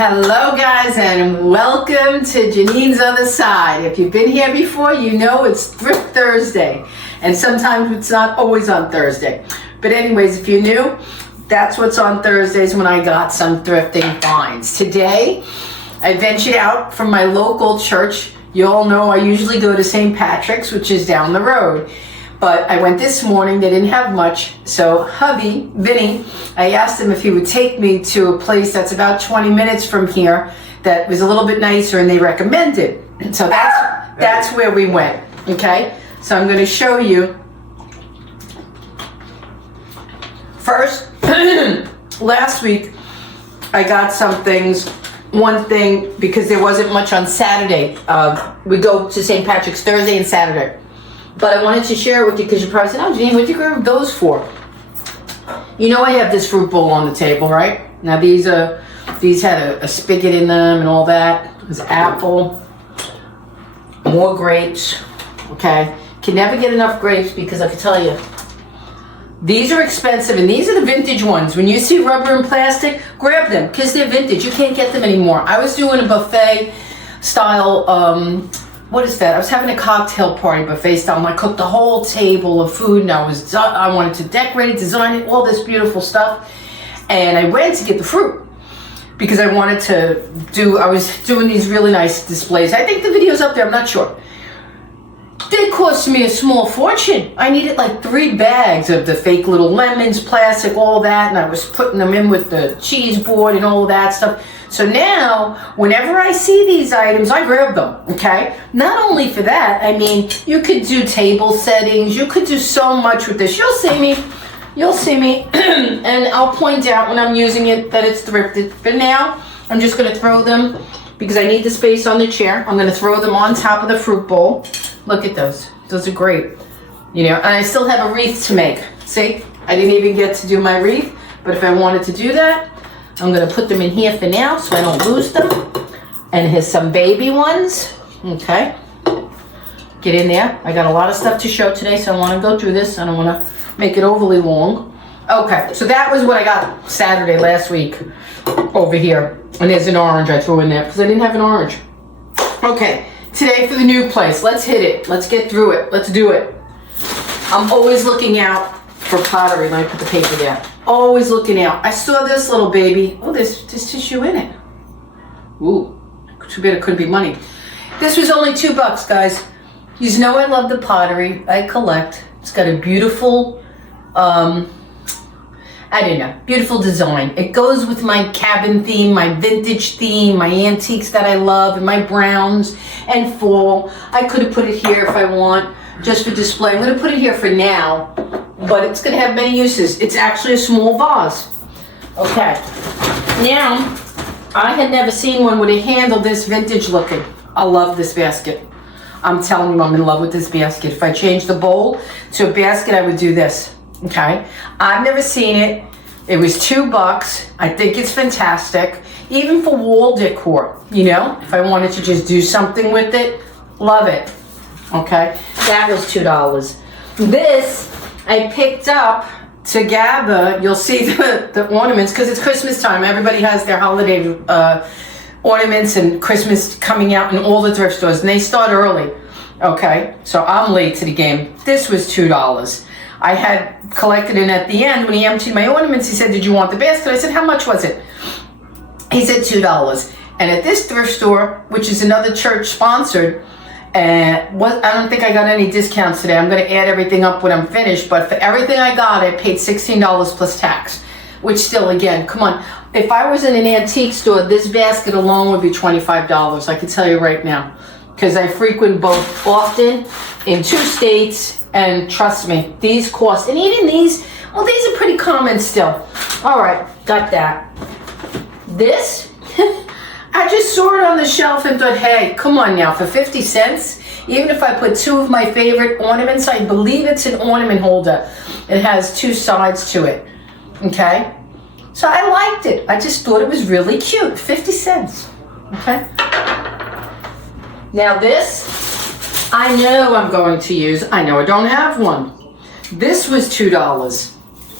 Hello guys, and welcome to Jeanine's Other Side. If you've been here before, you know it's Thrift Thursday, and sometimes it's not always on Thursday. But anyways, if you're new, that's what's on Thursdays when I got some thrifting finds. Today, I ventured out from my local church. You all know I usually go to St. Patrick's, which is down the road. But I went this morning, they didn't have much, so hubby, Vinny, I asked him if he would take me to a place that's about 20 minutes from here that was a little bit nicer and they recommended. So that's where we went, okay? So I'm gonna show you. First, last week, I got some things. One thing, because there wasn't much on Saturday. We go to St. Patrick's Thursday and Saturday. But I wanted to share it with you because you're probably saying, oh, Jeanine, what'd you grab those for? You know I have this fruit bowl on the table, right? Now these had a spigot in them and all that. There's apple, more grapes, okay? Can never get enough grapes because I can tell you, these are expensive and these are the vintage ones. When you see rubber and plastic, grab them because they're vintage. You can't get them anymore. I was doing a buffet style, what is that? I was having a cocktail party buffet style and I cooked the whole table of food and I wanted to decorate it, design it, all this beautiful stuff. And I went to get the fruit because I wanted to I was doing these really nice displays. I think the video's up there, I'm not sure. They cost me a small fortune. I needed like 3 bags of the fake little lemons, plastic, all that, and I was putting them in with the cheese board and all that stuff. So now, whenever I see these items, I grab them, okay? Not only for that, I mean, you could do table settings, you could do so much with this. You'll see me, and I'll point out when I'm using it that it's thrifted. For now, I'm just gonna throw them, because I need the space on the chair, I'm gonna throw them on top of the fruit bowl. Look at those are great. You know, and I still have a wreath to make. See, I didn't even get to do my wreath, but if I wanted to do that, I'm gonna put them in here for now so I don't lose them. And here's some baby ones, okay? Get in there. I got a lot of stuff to show today, so I wanna go through this. I don't wanna make it overly long. Okay, so that was what I got Saturday last week over here. And there's an orange I threw in there because I didn't have an orange. Okay, today for the new place. Let's hit it. Let's get through it. Let's do it. I'm always looking out for pottery. Let me put the paper down. Always looking out. I saw this little baby. Oh, there's tissue in it. Ooh, too bad it couldn't be money. This was only $2, guys. You know I love the pottery. I collect. It's got a beautiful, beautiful design. It goes with my cabin theme, my vintage theme, my antiques that I love, and my browns and fall. I could have put it here if I want, just for display. I'm gonna put it here for now, but it's gonna have many uses. It's actually a small vase. Okay, now, I had never seen one with a handle this vintage looking. I love this basket. I'm telling you, I'm in love with this basket. If I change the bowl to a basket, I would do this, okay? I've never seen it. It was $2. I think it's fantastic. Even for wall decor, you know? If I wanted to just do something with it, love it, okay? That was $2. This, I picked up to gather. You'll see the ornaments, because it's Christmas time. Everybody has their holiday ornaments and Christmas coming out in all the thrift stores, and they start early, okay? So I'm late to the game. This was $2. I had collected it at the end. When he emptied my ornaments, he said, did you want the basket? I said, how much was it? He said $2. And at this thrift store, which is another church sponsored, I don't think I got any discounts today. I'm gonna add everything up when I'm finished, but for everything I got, I paid $16 plus tax, which still, again, come on. If I was in an antique store, this basket alone would be $25, I can tell you right now, because I frequent both often in 2 states, and trust me, these cost, and even these, well, these are pretty common still. All right, got that. This, I just saw it on the shelf and thought, hey, come on now, for 50 cents, even if I put 2 of my favorite ornaments, I believe it's an ornament holder. It has 2 sides to it, okay? So I liked it. I just thought it was really cute, 50 cents, okay? Now this, I know I'm going to use. I know I don't have one. This was $2,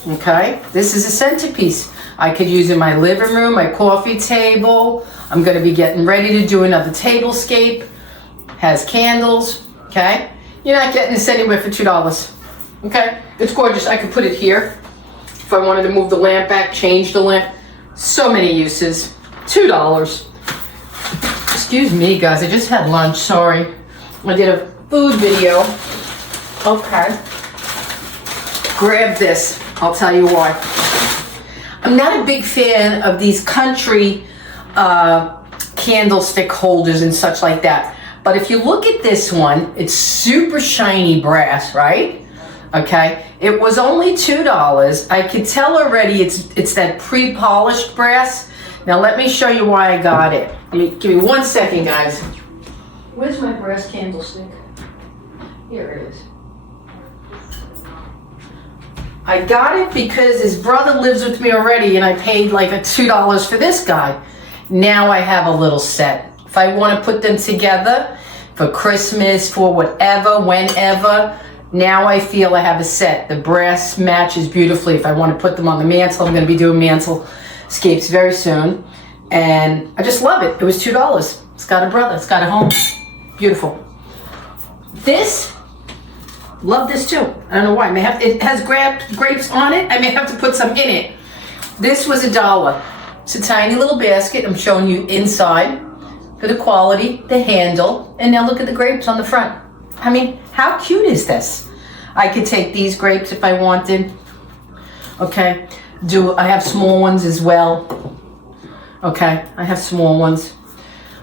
okay? This is a centerpiece. I could use in my living room, my coffee table. I'm gonna be getting ready to do another tablescape. Has candles, okay? You're not getting this anywhere for $2, okay? It's gorgeous. I could put it here. If I wanted to move the lamp back, change the lamp. So many uses. $2. Excuse me, guys. I just had lunch. Sorry. I did a food video. Okay. Grab this. I'll tell you why. I'm not a big fan of these country candlestick holders and such like that. But if you look at this one, it's super shiny brass, right? Okay. It was only $2. I could tell already it's that pre-polished brass. Now let me show you why I got it. Give me 1 second, guys. Where's my brass candlestick? Here it is. I got it because his brother lives with me already and I paid like a $2 for this guy. Now I have a little set. If I want to put them together for Christmas, for whatever, whenever, now I feel I have a set. The brass matches beautifully. If I want to put them on the mantle, I'm going to be doing mantlescapes very soon. And I just love it. It was $2. It's got a brother. It's got a home. Beautiful. This, love this too. I don't know why. It has grapes on it. I may have to put some in it. This was $1. It's a tiny little basket. I'm showing you inside for the quality, the handle, and now look at the grapes on the front. I mean, how cute is this? I could take these grapes if I wanted. Okay. I have small ones as well. Okay. I have small ones.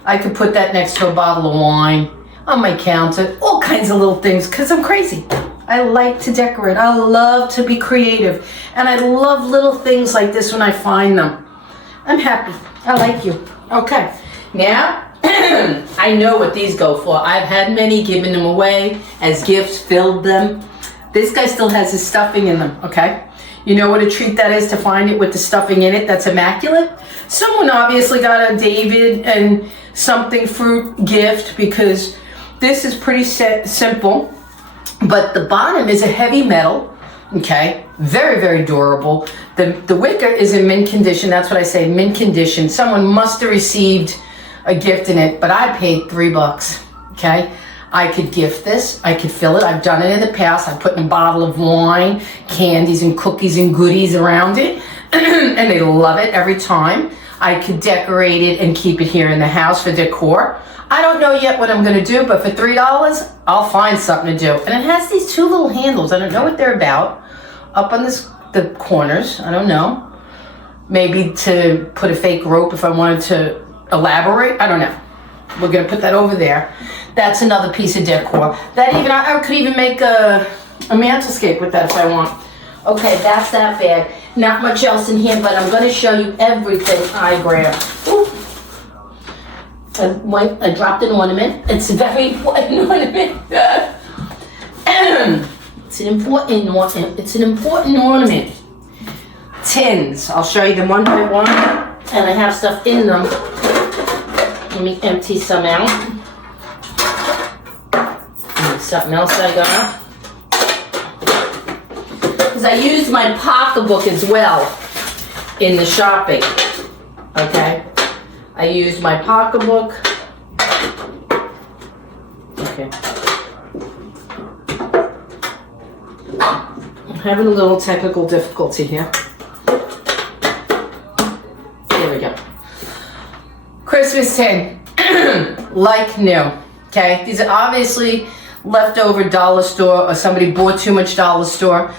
I could put that next to a bottle of wine on my counter. All kinds of little things because I'm crazy. I like to decorate. I love to be creative. And I love little things like this when I find them. I'm happy. I like you. Okay. Now, I know what these go for. I've had many, given them away as gifts, filled them. This guy still has his stuffing in them, okay? You know what a treat that is to find it with the stuffing in it that's immaculate? Someone obviously got a David and something fruit gift because this is pretty simple. But the bottom is a heavy metal, okay? Very, very durable. The wicker is in mint condition. That's what I say, mint condition. Someone must have received a gift in it, but I paid $3, okay? I could gift this, I could fill it. I've done it in the past. I put in a bottle of wine, candies and cookies and goodies around it, and they love it every time. I could decorate it and keep it here in the house for decor. I don't know yet what I'm gonna do, but for $3, I'll find something to do. And it has these two little handles. I don't know what they're about. Up on the corners, I don't know. Maybe to put a fake rope if I wanted to elaborate, I don't know. We're gonna put that over there. That's another piece of decor. I could even make a mantlescape with that if I want. Okay, that's that bad. Not much else in here, but I'm gonna show you everything I grabbed. Ooh. I dropped an ornament. It's a very important ornament. It's an important ornament. It's an important ornament. Tins. I'll show you them one by one. And I have stuff in them. Let me empty some out. And something else I got. Because I used my pocketbook as well in the shopping. Okay? I used my pocketbook. Okay. I'm having a little technical difficulty here. There we go. Christmas tin, like new, okay? These are obviously leftover dollar store or somebody bought too much dollar store.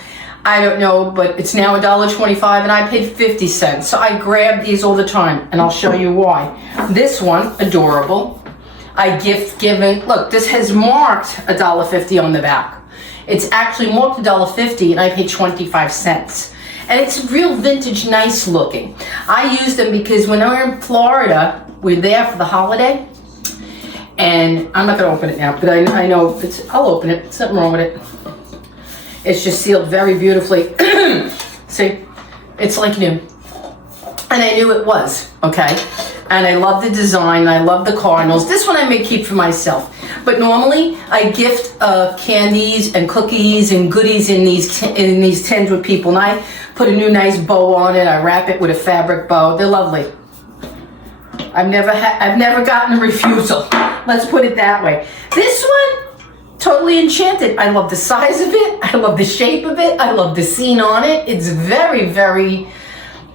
I don't know, but it's now $1.25 and I paid 50 cents. So I grab these all the time and I'll show you why. This one, adorable. I gift given, look, this has marked $1.50 on the back. It's actually marked $1.50 and I paid 25 cents. And it's real vintage, nice looking. I use them because when we're in Florida, we're there for the holiday. And I'm not gonna open it now, but I know I'll open it, there's nothing wrong with it. It's just sealed very beautifully. See, it's like new. And And I knew it was, okay? And I love the design, I love the Cardinals. This one I may keep for myself. But normally, I gift candies and cookies and goodies in these tins with people. And I put a new nice bow on it. I wrap it with a fabric bow. They're lovely. I've never gotten a refusal. Let's put it that way. This one, totally enchanted. I love the size of it. I love the shape of it. I love the scene on it. It's very, very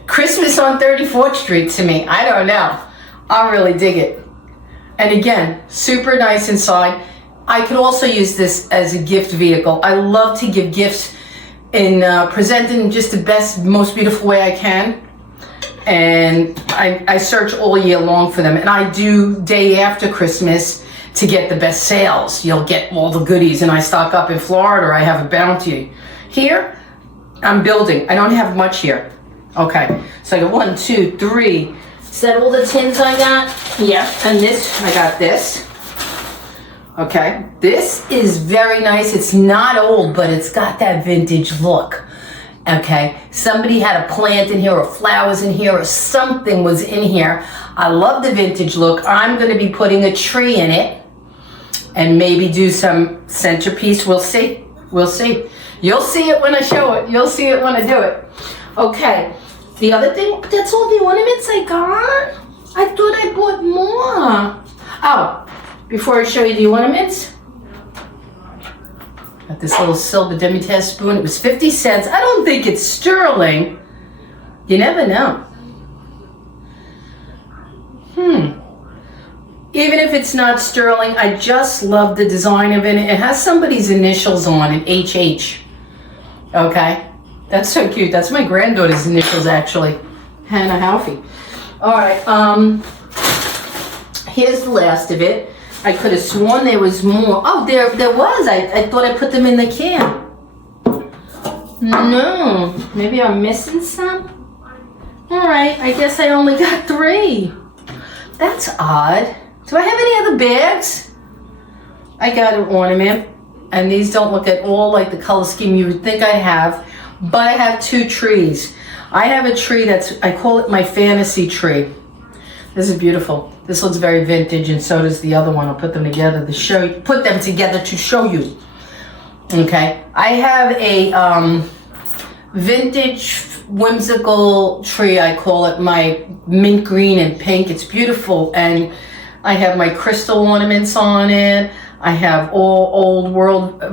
Christmas on 34th Street to me. I don't know. I really dig it. And again, super nice inside. I could also use this as a gift vehicle. I love to give gifts in presenting just the best, most beautiful way I can. And I search all year long for them. And I do day after Christmas to get the best sales. You'll get all the goodies. And I stock up in Florida, or I have a bounty. Here, I'm building. I don't have much here. Okay, so I got 1, 2, 3. Is that all the tins I got? Yeah, and this, I got this. Okay, this is very nice. It's not old, but it's got that vintage look. Okay, somebody had a plant in here, or flowers in here, or something was in here. I love the vintage look. I'm going to be putting a tree in it and maybe do some centerpiece. We'll see. We'll see. You'll see it when I show it. You'll see it when I do it. Okay, the other thing, that's all the ornaments I got? I thought I bought more. Oh, before I show you the ornaments, got this little silver demi-tasse spoon. It was 50 cents. I don't think it's sterling. You never know. Even if it's not sterling, I just love the design of it. It has somebody's initials on it, HH. Okay, that's so cute. That's my granddaughter's initials, actually. Hannah Halfie. All right, here's the last of it. I could have sworn there was more. Oh, there was. I thought I put them in the can. No, maybe I'm missing some. All right, I guess I only got 3. That's odd. Do I have any other bags? I got an ornament, and these don't look at all like the color scheme you would think I have, but I have 2 trees. I have a tree I call it my fantasy tree. This is beautiful. This looks very vintage, and so does the other one. I'll put them together to show you. Put them together to show you. Okay. I have a vintage whimsical tree. I call it my mint green and pink. It's beautiful, and I have my crystal ornaments on it. I have all old world.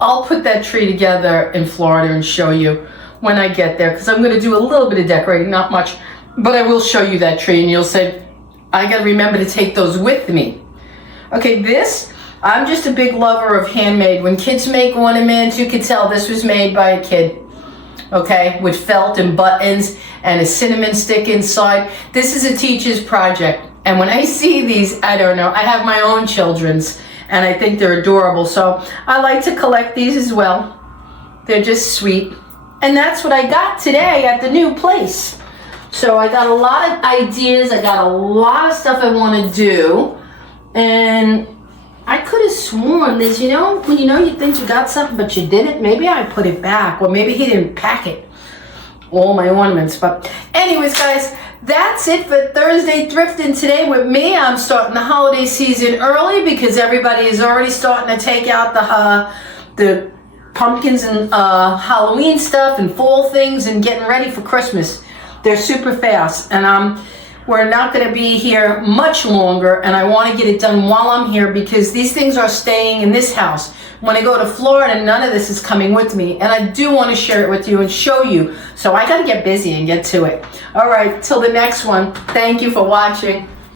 I'll put that tree together in Florida and show you when I get there, because I'm going to do a little bit of decorating, not much, but I will show you that tree, and you'll say, I got to remember to take those with me. Okay, this, I'm just a big lover of handmade. When kids make ornaments, you can tell this was made by a kid. Okay, with felt and buttons and a cinnamon stick inside. This is a teacher's project. And when I see these, I don't know, I have my own children's, and I think they're adorable. So I like to collect these as well. They're just sweet. And that's what I got today at the new place. So I got a lot of ideas. I got a lot of stuff I want to do. And I could have sworn there's, when you think you got something, but you didn't. Maybe I put it back, or maybe he didn't pack it. All my ornaments. But anyways, guys, that's it for Thursday Thrifting today with me. I'm starting the holiday season early because everybody is already starting to take out the pumpkins and Halloween stuff and fall things and getting ready for Christmas. They're super fast, and we're not going to be here much longer, and I want to get it done while I'm here because these things are staying in this house. When I go to Florida, none of this is coming with me, and I do want to share it with you and show you. So I got to get busy and get to it. All right, till the next one. Thank you for watching.